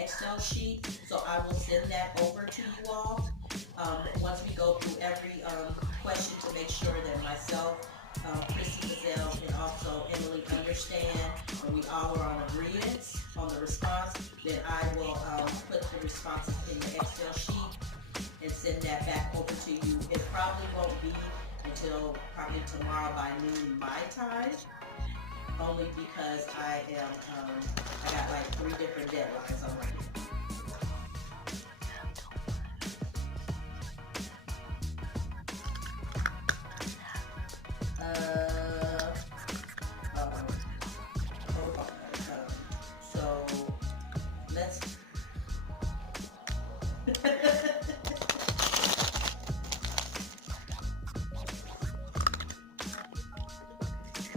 Excel sheet, so I will send that over to you all. Once we go through every question to make sure that myself, Christy Gazelle, and also Emily understand, and we all are on agreement on the response, then I will put the responses in the Excel sheet and send that back over to you. It probably won't be until probably tomorrow by noon my time, only because I got like 3 different deadlines already. Uh, hold on. So let's.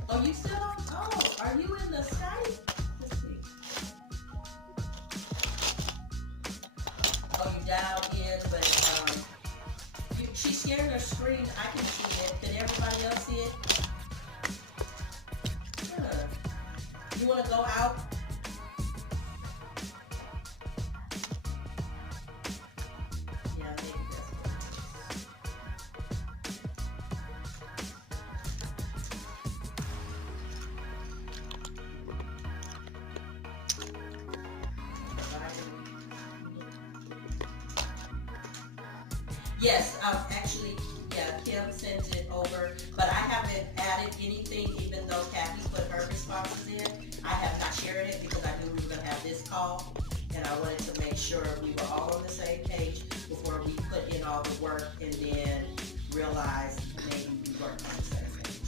Oh, you still on? Oh, are you in the Skype? Let's see. Oh, you dialed in, but she's sharing her screen. I can see it. Can everybody else see it? Huh. You want to go out? Yeah, maybe that's what it is. Yes, actually, yeah, Kim sent it over, but I haven't added anything, even though Kathy put her responses in. I have not shared it because I knew we were going to have this call, and I wanted to make sure we were all on the same page before we put in all the work and then realize maybe we weren't on the same page.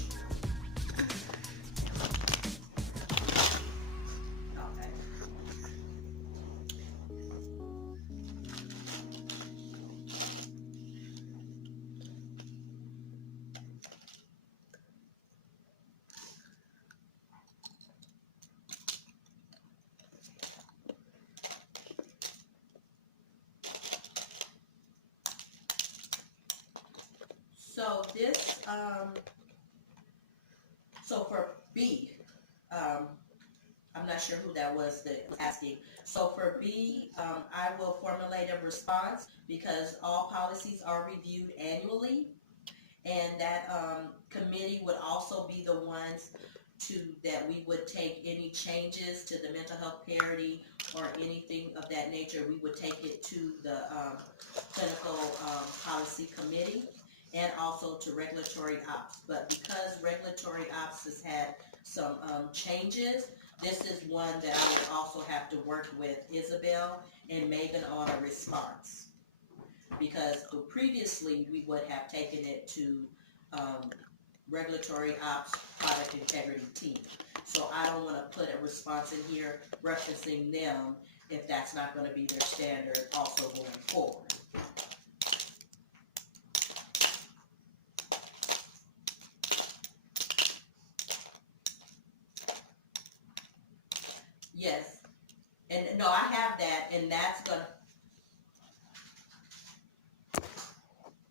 Okay. So this, so for B, I'm not sure who that was that was asking. So for B, I will formulate a response because all policies are reviewed annually, and that committee would also be the ones that we would take any changes to the mental health parity or anything of that nature. We would take it to the clinical policy committee and also to regulatory ops. But because regulatory ops has had some changes, this is one that I would also have to work with Isabel and Megan on a response. Because previously we would have taken it to regulatory ops product integrity team. So I don't want to put a response in here referencing them if that's not going to be their standard also going forward. Yes. And no, I have that, and that's going to.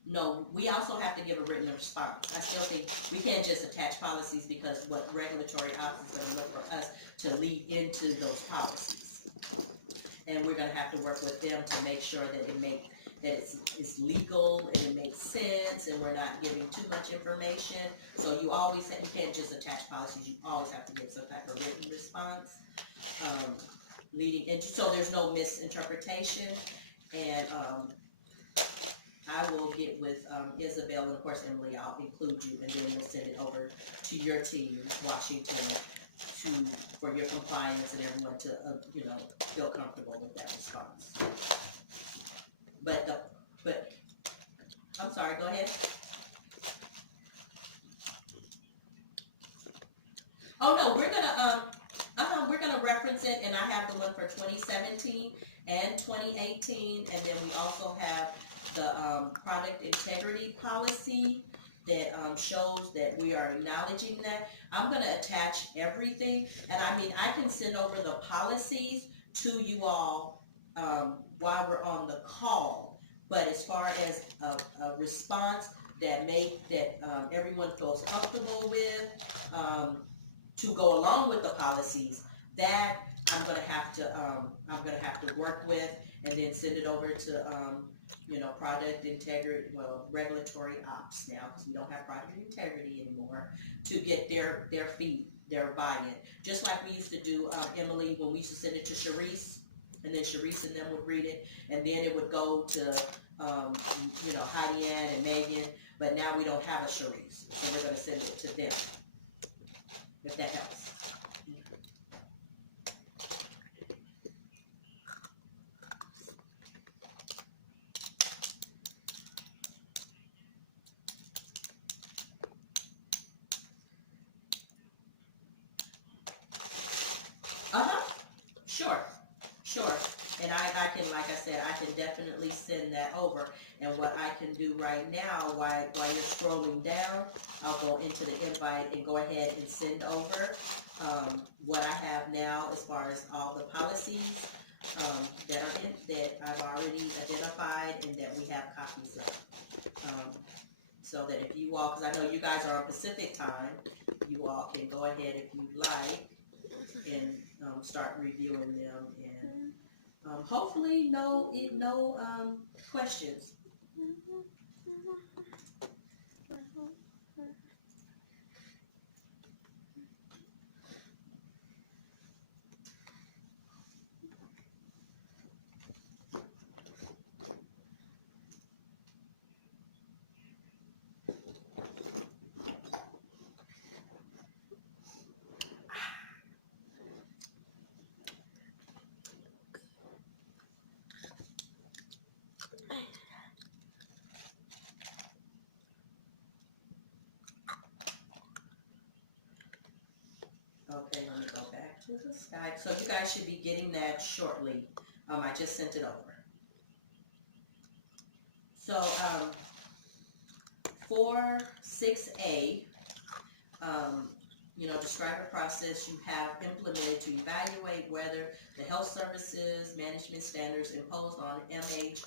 No, we also have to give a written response. I still think we can't just attach policies because what regulatory ops is going to look for us to lead into those policies. And we're going to have to work with them to make sure that it's legal and it makes sense and we're not giving too much information. So you can't just attach policies. You always have to give some type of written response leading into, so there's no misinterpretation. And I will get with Isabel, and of course Emily, I'll include you, and then we'll send it over to your team, Washington, for your compliance and everyone to feel comfortable with that response. But I'm sorry, go ahead. Oh no, we're gonna reference it, and I have the one for 2017 and 2018, and then we also have the product integrity policy that shows that we are acknowledging that. I'm going to attach everything, and I mean, I can send over the policies to you all while we're on the call, but as far as a response that everyone feels comfortable with to go along with the policies, that I'm gonna have to work with, and then send it over to, product integrity, well, regulatory ops now, because we don't have product integrity anymore, to get their buy-in. Just like we used to do, Emily, when we used to send it to Sharice, and then Sharice and them would read it, and then it would go to, Heidi Ann and Megan, but now we don't have a Sharice, so we're gonna send it to them, if that helps. Sure. And I can, like I said, I can definitely send that over. And what I can do right now, while you're scrolling down, I'll go into the invite and go ahead and send over what I have now as far as all the policies that I've already identified and that we have copies of. So that if you all, because I know you guys are on Pacific time, you all can go ahead if you'd like and start reviewing them, and hopefully no questions. Okay, let me go back to the Skype. So you guys should be getting that shortly. I just sent it over. So for 6A, describe a process you have implemented to evaluate whether the health services management standards imposed on MH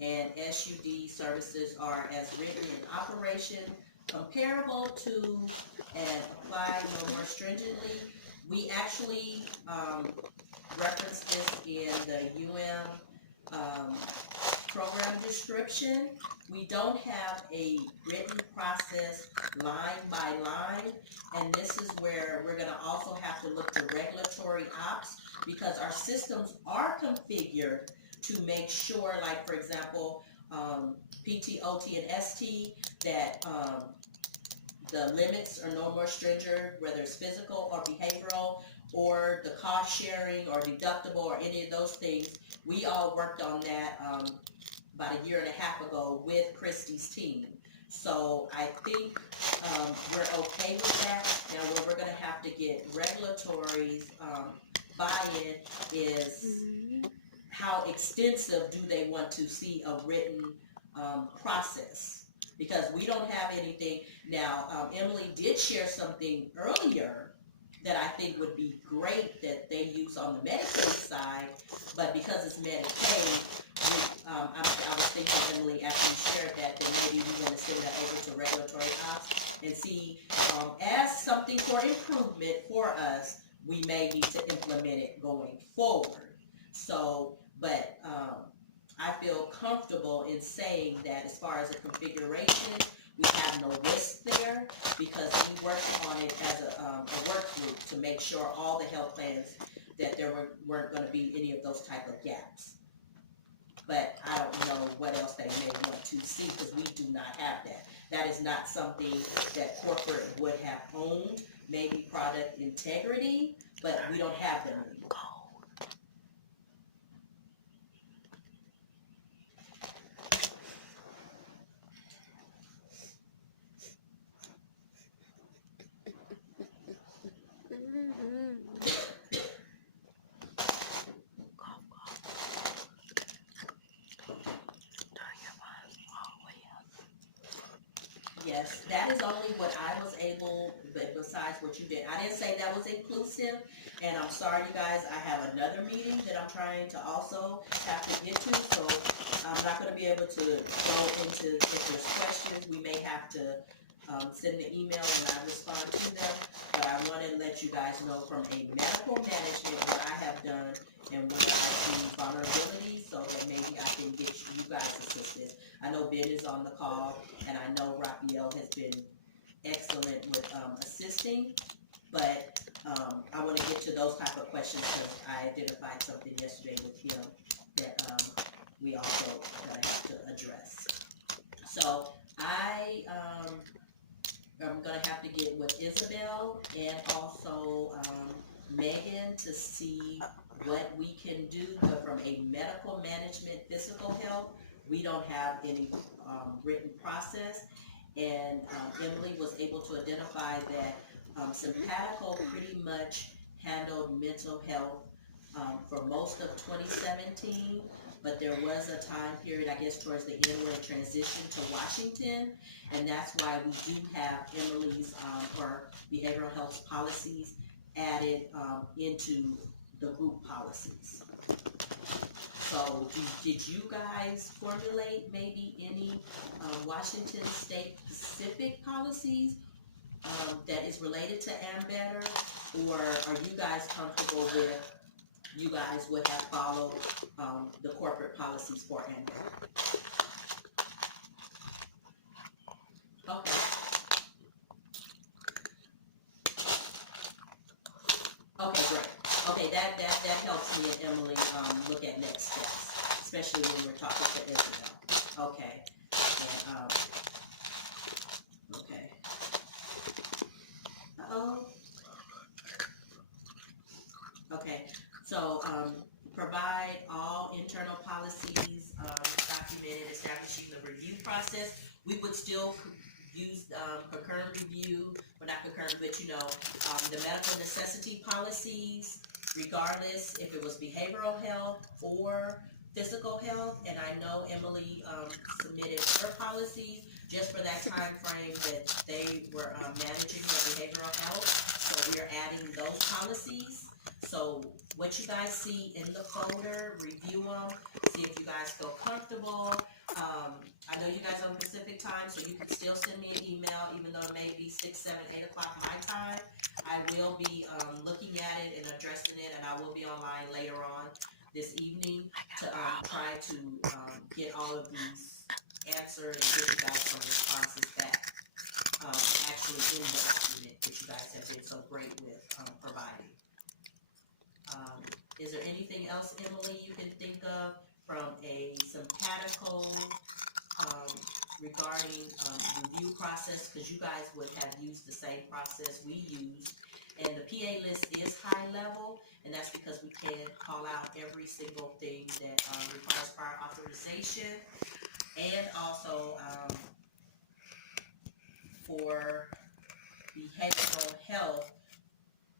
and SUD services are as written in operation, comparable to, and apply no more stringently. We actually reference this in the program description. We don't have a written process line by line, and this is where we're going to also have to look to regulatory ops, because our systems are configured to make sure, like for example, PT, OT, and ST, that the limits are no more stringent, whether it's physical or behavioral, or the cost sharing or deductible or any of those things. We all worked on that about a year and a half ago with Christy's team. So I think we're okay with that. Now where we're going to have to get regulatory buy-in is how extensive do they want to see a written process, because we don't have anything. Now Emily did share something earlier that I think would be great that they use on the Medicaid side, but because it's Medicaid, I was thinking, Emily, after you shared that, then maybe we want to send that over to regulatory ops and see, as something for improvement for us, we may need to implement it going forward. So, but I feel comfortable in saying that as far as a configuration, we have no risk there, because we worked on it as a work group to make sure all the health plans, that there weren't going to be any of those type of gaps. But I don't know what else they may want to see, because we do not have that. That is not something that corporate would have owned, maybe product integrity, but we don't have them anymore. Yes, that is only what I was able, but besides what you did. I didn't say that was inclusive, and I'm sorry, you guys, I have another meeting that I'm trying to also have to get to, so I'm not going to be able to go into, if there's questions, we may have to send the email and I respond to them. But I want to let you guys know from a medical management what I have done and where I see vulnerability, so that maybe I can get you guys assistance. I know Ben is on the call, and I know Raphael has been excellent with assisting, but I want to get to those type of questions because I identified something yesterday with him that we also gonna have to address. So I am gonna have to get with Isabel and also Megan to see what we can do. But from a medical management, physical health, we don't have any written process. And Emily was able to identify that Simpatico pretty much handled mental health for most of 2017, but there was a time period, I guess, towards the end where it transitioned to Washington, and that's why we do have Emily's or behavioral health policies added into the group policies. So did you guys formulate maybe any Washington state specific policies that is related to Ambetter, or are you guys comfortable with you guys would have followed the corporate policies for Ambetter? Okay. Okay, great. Okay, that helps me and Emily look at next steps, especially when we're talking to Isabel. Okay. And, okay. Uh-oh. Okay, so provide all internal policies documented establishing the review process. We would still use concurrent review, well not concurrent, but you know, the medical necessity policies, regardless if it was behavioral health or physical health. And I know Emily submitted her policies just for that time frame that they were managing the behavioral health. So we're adding those policies. So what you guys see in the folder, review them, see if you guys feel comfortable. I know you guys are on Pacific time, so you can still send me an email, even though it may be 6, 7, 8 o'clock my time. I will be looking at it and addressing it, and I will be online later on this evening to try to get all of these answered and get you guys some responses back. Actually in the document that you guys have been so great with providing. Is there anything else, Emily, you can think of from a Simpatico regarding review process? Because you guys would have used the same process we used. And the PA list is high level, and that's because we can't call out every single thing that requires prior authorization. And also for behavioral health,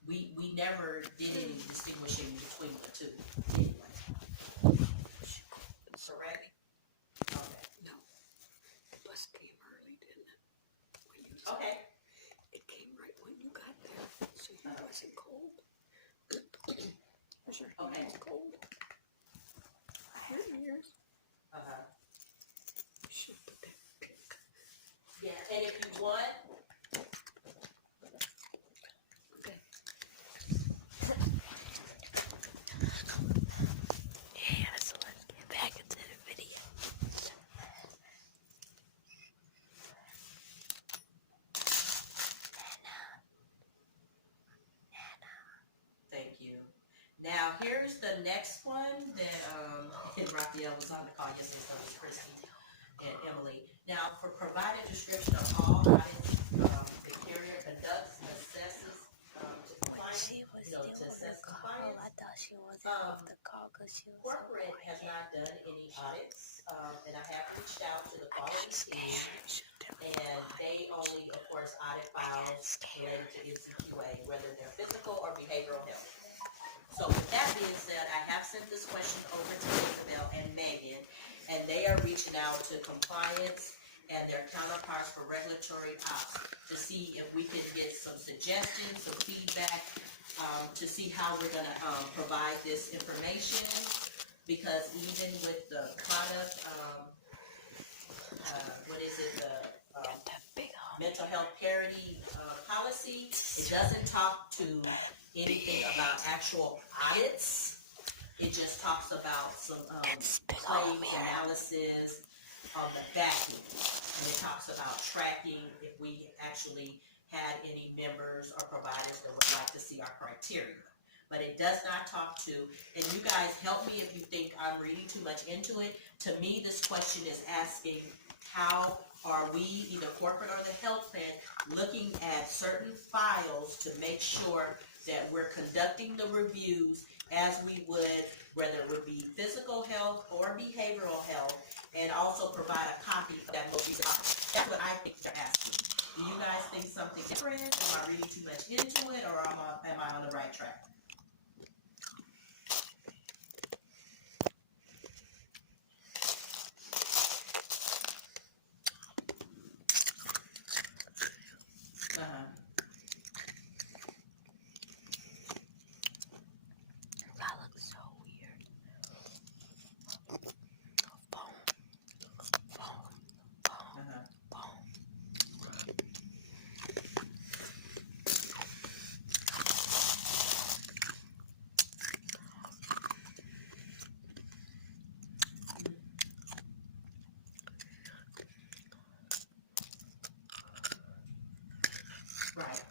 we never did any distinguishing between the two anyway. Correct? Okay. No. Bus came early, didn't it? Okay. It came right when you got there, so you wasn't cold. Was your hands cold? Your ears. You should put that pick. Yeah, and if you want, So let's get back into the video. thank you. Now here's the next one that and Raphael was on the call yesterday, so was Christy and Emily. Now for provide a description of all audits the carrier conducts, assesses to compliance, to assess compliance. I thought she was off the call because she was Corporate has not done any audits, and I have reached out to the quality team, and they only, of course, audit files related to NCQA, whether they're physical or behavioral health. So with that being said, I have sent this question over to Isabel and Megan, and they are reaching out to compliance and their counterparts for regulatory ops to see if we can get some suggestions, some feedback, to see how we're gonna provide this information. Because even with the product, what is it, got that big hole. mental health parity, policy. It doesn't talk to anything about actual audits. It just talks about some, claims analysis of the vacuum. And it talks about tracking if we actually had any members or providers that would like to see our criteria. But it does not talk to, and you guys help me if you think I'm reading too much into it. To me, this question is asking, how are we, either corporate or the health plan, looking at certain files to make sure that we're conducting the reviews as we would, whether it would be physical health or behavioral health, and also provide a copy of that most recent audit. That's what I think they're asking. Do you guys think something different? Am I reading too much into it, or am I on the right track? That looks so weird. Boom. Boom. Boom. Right.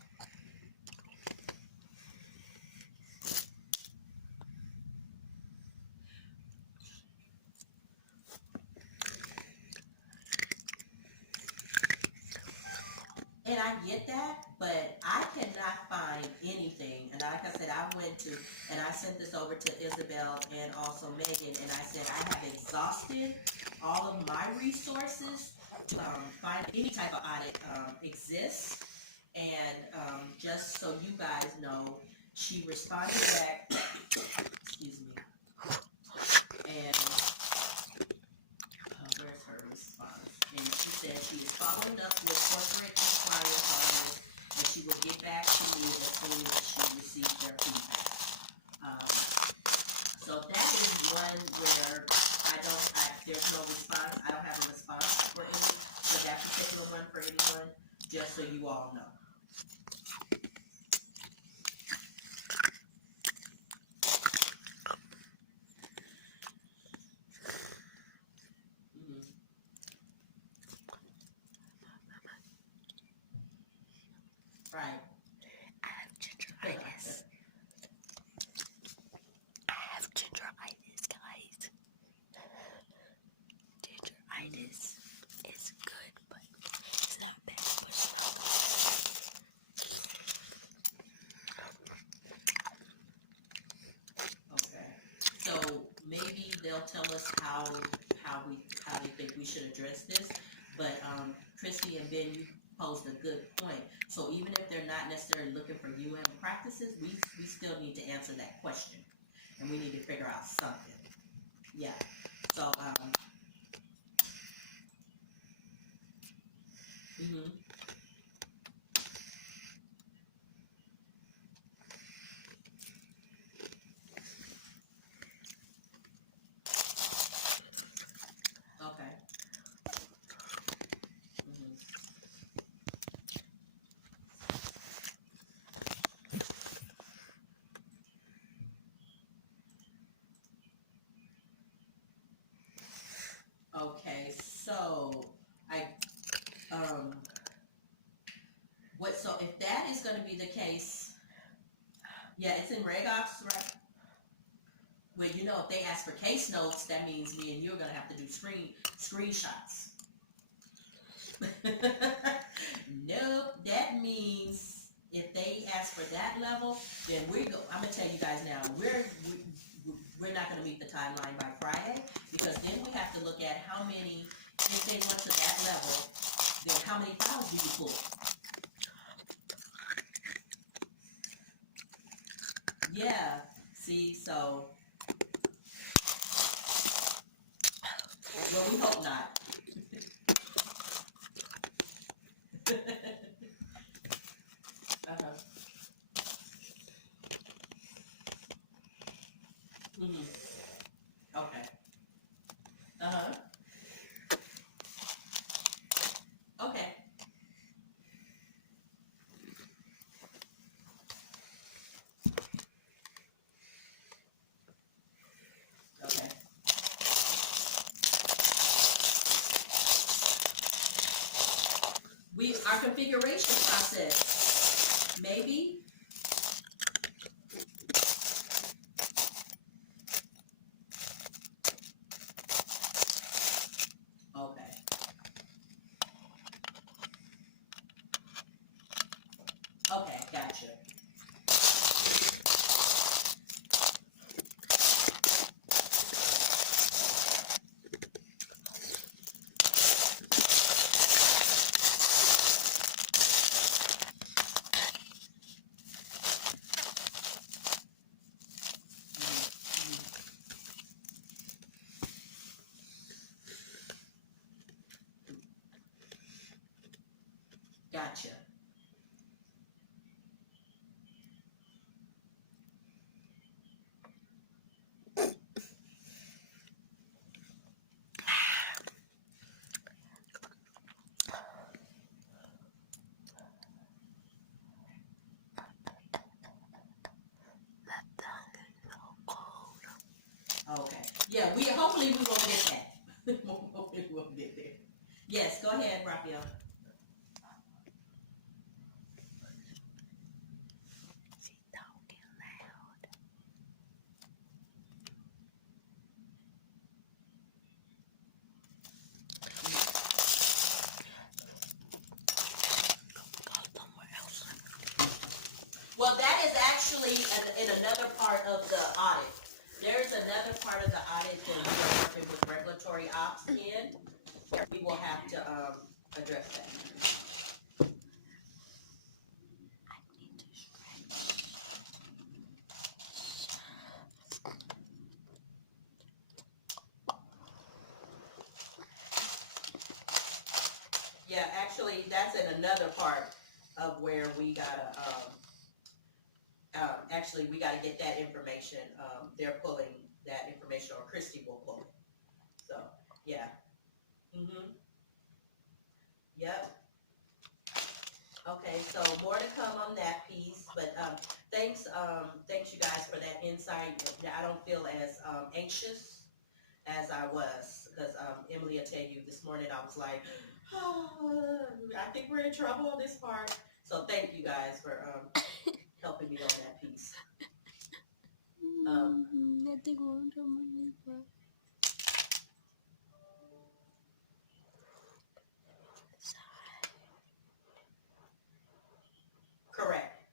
And I get that, but I cannot find anything. And like I said, I went to, and I sent this over to Isabel and also Megan, and I said, I have exhausted all of my resources to find any type of audit exists. And just so you guys know, she responded back, excuse me, and where's her response? And she said she is following up with corporate compliance on this, and she will get back to me as soon as she receives their feedback. So that is one where there's no response. I don't have a response for that particular one for anyone, just so you all know. Right. I have gingivitis. I have gingivitis, guys. Gingivitis is good, but it's not bad. But it's not Okay. So maybe they'll tell us how they think we should address this. But Christy and Ben, you posed a good point. So even if they're not necessarily looking for UN practices, we still need to answer that question, and we need to figure out something. Yeah. So Okay. Okay, so so if that is going to be the case, yeah, it's in Reg Ops, right? Well, you know, if they ask for case notes, that means me and you are going to have to do screenshots. Nope, that means if they ask for that level, then I'm going to tell you guys now, we're not going to meet the timeline by Friday, because then we have to look at how many, if they went to that level, then how many files do you pull? Yeah, see, so, well, we hope not. Okay. Okay. configuration process. Maybe. Okay. Okay, gotcha. Gotcha. Okay. Yeah, hopefully we won't get that. Hopefully we won't get there. Yes, go ahead, Raphael. She talking loud. Go somewhere else. Well, that is actually in another part of the audit. There's another part of the audit that we are working with regulatory ops in. We will have to address that. I need to stretch. Yeah, actually, that's in another part of where we gotta, actually, we gotta get that information. They're pulling that information, or Christy will pull it. So, yeah. Yep. Okay, so more to come on that piece, but thanks you guys for that insight. I don't feel as anxious as I was, because Emily will tell you this morning I was like, oh, I think we're in trouble on this part. So thank you guys for helping me on that piece. I think we're in trouble on this part. Correct.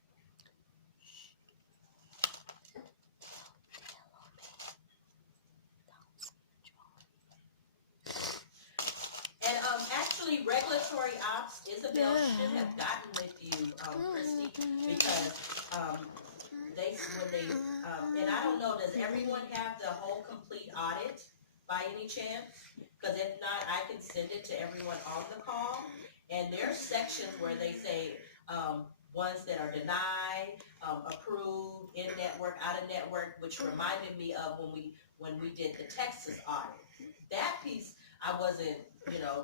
And actually, regulatory ops, Isabel should have gotten with you, Christy, because and I don't know, does everyone have the whole complete audit by any chance? Because if not, I can send it to everyone on the call. And there's sections where they say ones that are denied, approved, in network, out of network, which reminded me of when we did the Texas audit. That piece I wasn't,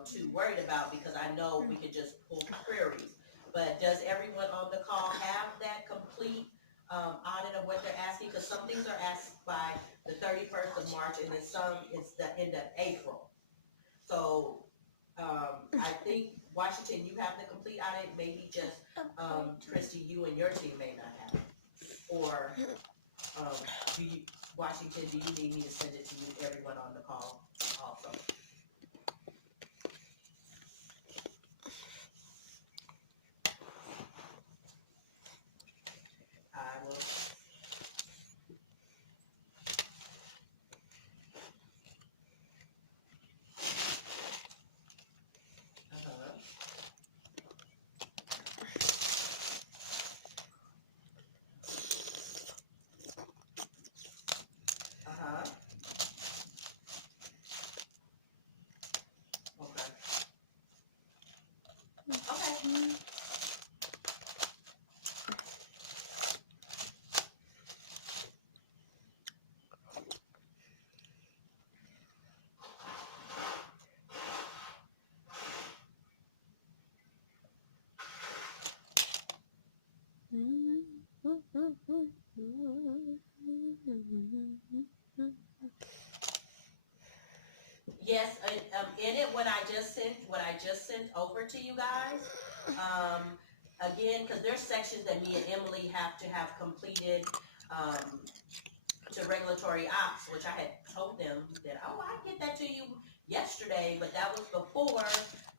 too worried about, because I know we could just pull queries. But does everyone on the call have that complete audit of what they're asking? Because some things are asked by the 31st of March, and then some is the end of April. So I think, Washington, you have the complete audit. Maybe just Christy, you and your team may not have it. Or Washington, do you need me to send it to you, everyone on the call also? I will. Yes, in it, what I just sent over to you guys, Again, because there's sections that me and Emily have to have completed, to regulatory ops, which I had told them that, oh, I get that to you yesterday, but that was before,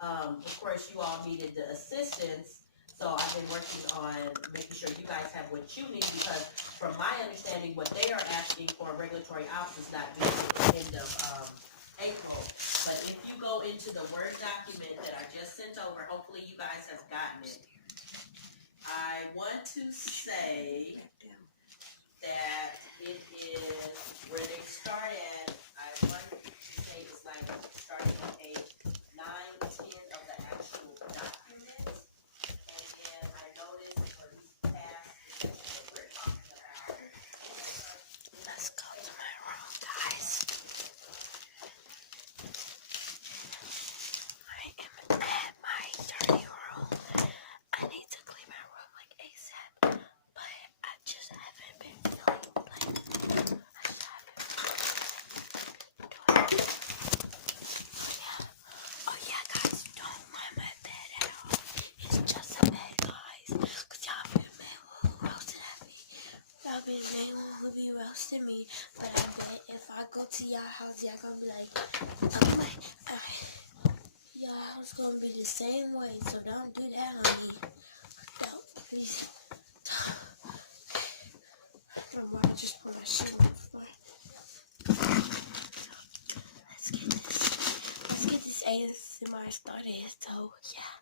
of course, you all needed the assistance. So I've been working on making sure you guys have what you need, because from my understanding, what they are asking for regulatory ops is not due at the end of, April. But if you go into the Word document that I just sent over, hopefully you guys have gotten it. I want to say that it is where they start at. I want to say it's like starting on page 9, 10 of the actual document. And then I noticed for these past section that we're talking about. Let's go to my room, guys. I am at my dirty room. I need to clean my room like ASAP, but I just haven't been feeling like I just haven't been doing it. Oh yeah, guys, don't mind my bed at all. It's just a bed, guys, cause y'all been roasting at me. Y'all been roasting me, but I bet if I go to y'all house, y'all gonna be like, y'all house gonna be the same way, so don't do that on me. Don't, please. I just put my shit on the floor. Let's get this ASMR started, so yeah.